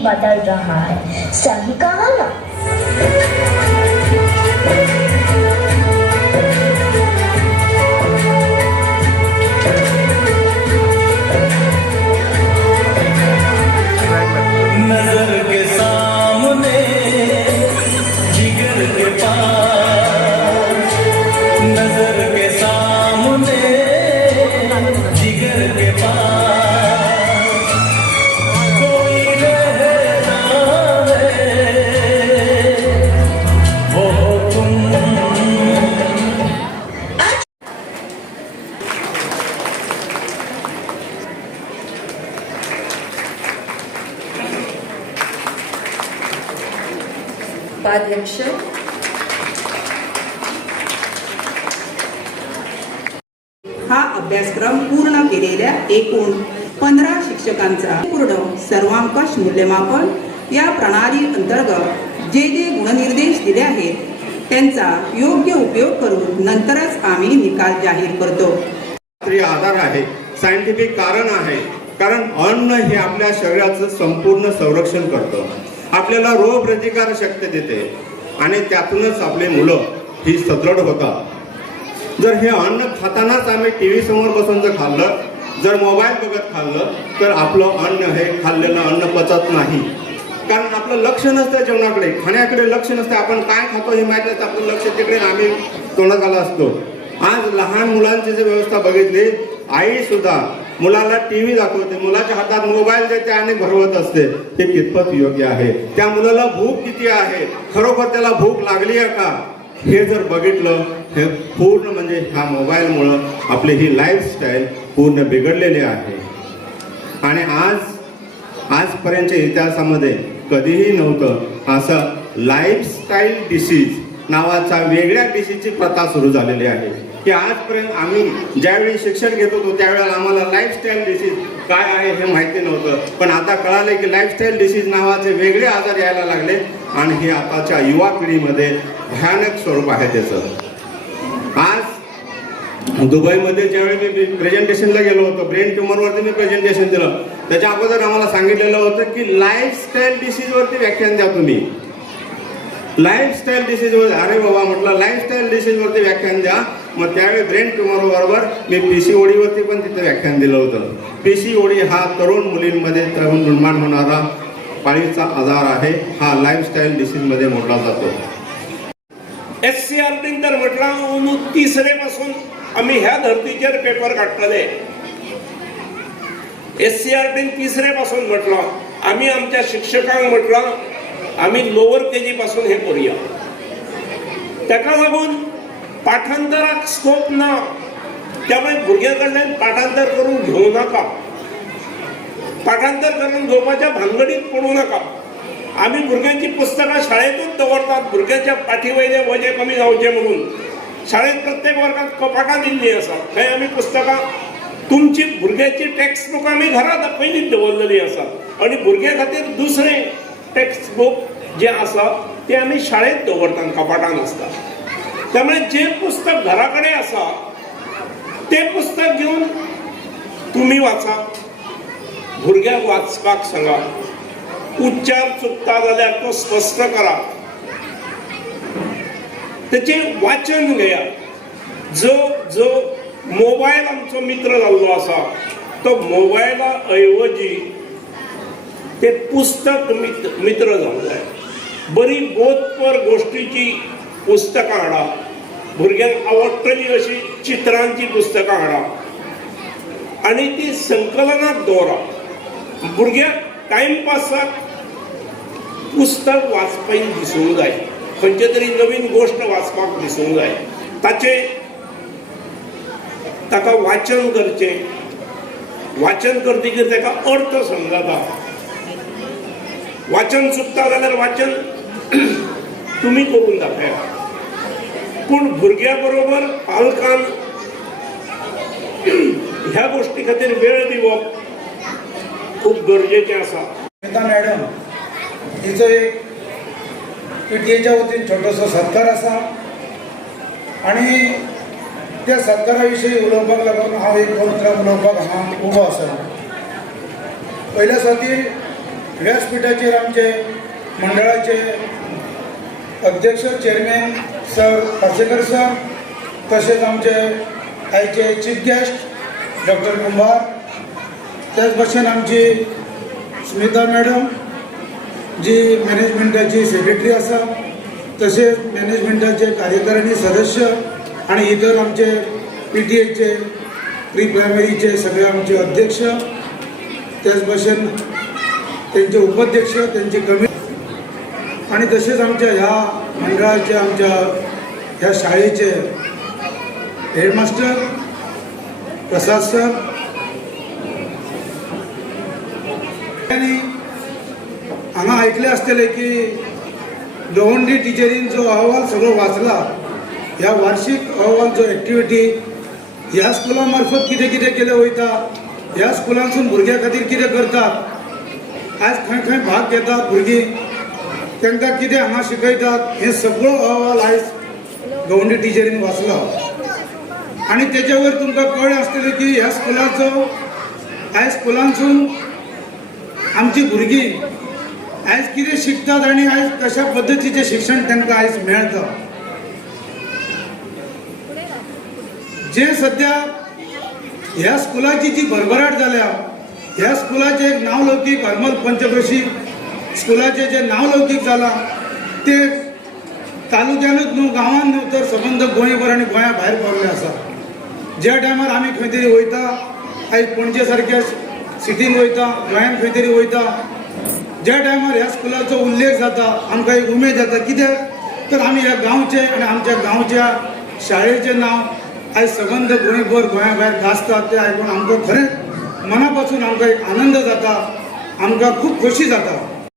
बदल रहा है, सही कहा ना? नजर के सामने जिगर के पास, नजर के सामने जिगर के पास कोई रहना है वो तुम। उपाध्यक्ष हा अभ्यासक्रम पूर्ण केलेल्या एकूण 15 शिक्षकांचा पूर्ण सर्वांकष मूल्यमापन या प्रणाली अंतर्गत जे गुणनिर्देश दिले आहेत त्यांचा योग्य उपयोग करून नंतरच आम्ही निकाल जाहीर करतो। आधार आहे, सायंटिफिक कारण आहे, कारण अन्न हे आपल्या शरीराचं संपूर्ण संरक्षण करतं, आपल्याला रोग प्रतिकार शक्ती देते आणि त्यातूनच आपले मुलं ही सदृढ होतात। जर हे अन्न खातानाच आम्ही टीव्ही समोर बसून जर खाल्लं, जर मोबाईल बघत खाल्लं तर आपलं अन्न हे खाल्लेलं अन्न पचत नाही, कारण आपलं लक्ष नसतं जेवणाकडे, खाण्याकडे लक्ष नसतं, आपण काय खातो हे माहित नसतं, आपलं लक्ष तिकडे आम्ही तोंडाला असतो। आज लहान मुलांची जी व्यवस्था बघितली, आई सुद्धा मुलाला टीव्ही दाखवते, मुलाच्या हातात मोबाईल देते आणि भरवत असते, हे कितपत योग्य आहे? त्या मुलाला भूक किती आहे, खरोखर त्याला भूक लागली आहे का, हे जर बघितलं हे पूर्ण म्हणजे ह्या मोबाईलमुळं आपली ही लाईफस्टाईल पूर्ण बिघडलेली आहे। आणि आजपर्यंतच्या इतिहासामध्ये कधीही नव्हतं असं लाईफस्टाईल डिसीज नावाचा वेगळ्या डिसीजची प्रथा सुरू झालेली आहे की आजपर्यंत आम्ही ज्यावेळी शिक्षण घेत होतो त्यावेळेला आम्हाला लाईफस्टाईल डिसीज काय आहे हे माहिती नव्हतं, पण आता कळाले की लाईफस्टाईल डिसीज नावाचे वेगळे आजार यायला लागले आणि हे आताच्या युवा पिढीमध्ये भयानक स्वरूप आहे त्याचं। आज दुबईमध्ये ज्यावेळी मी प्रेझेंटेशनला गेलो होतो, ब्रेन ट्युमरवरती मी प्रेझेंटेशन दिलं, त्याच्या अगोदर आम्हाला सांगितलेलं होतं की लाईफस्टाईल डिसीजवरती व्याख्यान द्या तुम्ही, लाईफस्टाईल डिसीजवर। अरे बाबा म्हटलं लाईफस्टाईल डिसीजवरती व्याख्यान द्या। मग त्यावेळी ब्रेन ट्युमर बरोबर मी PCOD वरती पण तिथे व्याख्यान दिलं होतं। PCOD हा तरुण मुलींमध्ये निर्माण होणारा पाळीचा आजार आहे, हा लाईफस्टाईल डिसीज मध्ये मोडला जातो। SCRT तर म्हटलं 30 पासून आम्ही ह्या धर्तीचेर पेपर काडटले। SCRT 30 पासून म्हटलं आम्ही आमच्या शिक्षकांक म्हटलं आम्ही लोअर KG पासून हे करूया, ताका लागून पाठांतराक स्कोप ना, त्यामुळे भुरग्यां कडल्यान पाठांतर करून घेऊ नका, पाठांतर करून घेवपाच्या भानगडीत पडू नका। आम्ही भुरग्यांची पुस्तकां शाळेतूच दवरतात, भुरग्यांच्या पाठीवयले वजे कमी जावचे म्हणून। शाळेत प्रत्येक वर्गात कपाटां दिल्ली आसा, थंय आमी पुस्तकां तुमची भुरग्याची टेक्स्ट बुक आमी घरात पयलींच दवरलेली आसा आणि भुरग्यां खातीर दुसरें टेक्स्ट बुक जे आसा ते आमी शाळेत दवरतात, कपाटान आसता। त्यामुळे जे पुस्तक घराकडे आसा ते पुस्तक घेऊन तुम्ही वाचा, भुरग्याक वाचपाक सांगा, उच्चार चुकता जाल्यार तो स्पष्ट करा, त्याचे वाचन घेया। जो मोबायल आमचो मित्र जाल्लो आसा तो मोबायला ऐवजी ते पुस्तक मित्र जावंक जाय. बरी बोधपर गोष्टीची पुस्तकां हाडा, भुरग्यांक आवडटली अशी चित्रांची पुस्तकां हाडा आनी ती संकलनात दवरा. भुरग्याक टायमपासाक पुस्तक वाचपाक दिसूंक जाय, खंयचे तरी नवीन गोष्ट वाचपाक दिसूंक जाय. ताका वाचन करचें, वाचन करतकीर ताका अर्थ समजता. वाचन चुकता जाल्यार वाचन तुमी करून दाखया. पूण भुरग्या बरोबर पालकान ह्या गोष्टी खातीर वेळ दिवप खूब गरजेचें आसा. स्मिता मॅडम हिचो एक PTA वतीन छोटोसो सत्कार आसा आनी त्या सत्कारा विशीं उलोवपाक लागून हांव एक दोन उलोवपाक हांगा उबो आसा. पयल्या फावटी व्यासपीठाचेर आमचे मंडळाचे अध्यक्ष चेअरमॅन सर पार्सेकर सर, तशेंच आमचे आयचे चीफ गेस्ट डॉक्टर कुंभार, त्याच भाशेन आमची स्मिता मॅडम जी मॅनेजमेंटाची सेक्रेटरी आसा, तशेंच मॅनेजमेंटाचे कार्यकारिणी सदस्य आणि इतर आमचे PTAचे प्री प्रायमरीचे सगळे आमचे अध्यक्ष, त्याच भाशेन त्यांचे उपाध्यक्ष, त्यांची कमिटी आणि तसेच आमच्या ह्या मंडळाचे आमच्या ह्या शाळेचे हेडमास्टर प्रसाद सर. आणि हांगा आयकले आसतले की दवंडी टिचरीन जो अहवाल सगळो वाचला, ह्या वार्षिक अहवाल जो एक्टिविटी ह्या स्कुला मार्फत कितें कितें केलें वयता, ह्या स्कुलांसून भुरग्यां खातीर कितें करतात, आज खंय खंय भाग घेतात भुरगीं, तांकां कितें हांगा शिकयतात, हे सगळो अहवाल आयज दवंडी टिचरीन वाचला. आनी तेच्या वयर तुमकां कळ्ळें आसतलें की ह्या स्कुलाचो आयज स्कुलांसून आमची भुरगीं आयज कितें शिकतात आनी आयज कशा पद्दतीचें शिक्षण तांकां आयज मेळटा. जे सध्या ह्या स्कुलाची जी भरभराट जाल्या, ह्या स्कुलाचें एक नावलौकीक हरमल पंचक्रोशी स्कुलाचें जें नावलौकीक जालां ते तालुक्यानूच न्हू, गांवांत न्हू, तर सबंद गोंयभर आनी गोंया भायर पावल्ले आसा. ज्या टायमार आमी खंय तरी वयता, आयज पणजे सारक्या सिटीन वयता, गोंयांत खंय तरी वयता, ज्या टायमार ह्या स्कुलाचो उल्लेख जाता आमकां एक उमेद जाता. कित्याक तर आमी ह्या गांवचे आनी आमच्या गांवच्या शाळेचें नांव आयज सबंद गोंयभर गोंया भायर गाजतात. ते आयकून आमकां खरेंच मना पासून आमकां एक आनंद जाता, आमकां खूब खोशी जाता.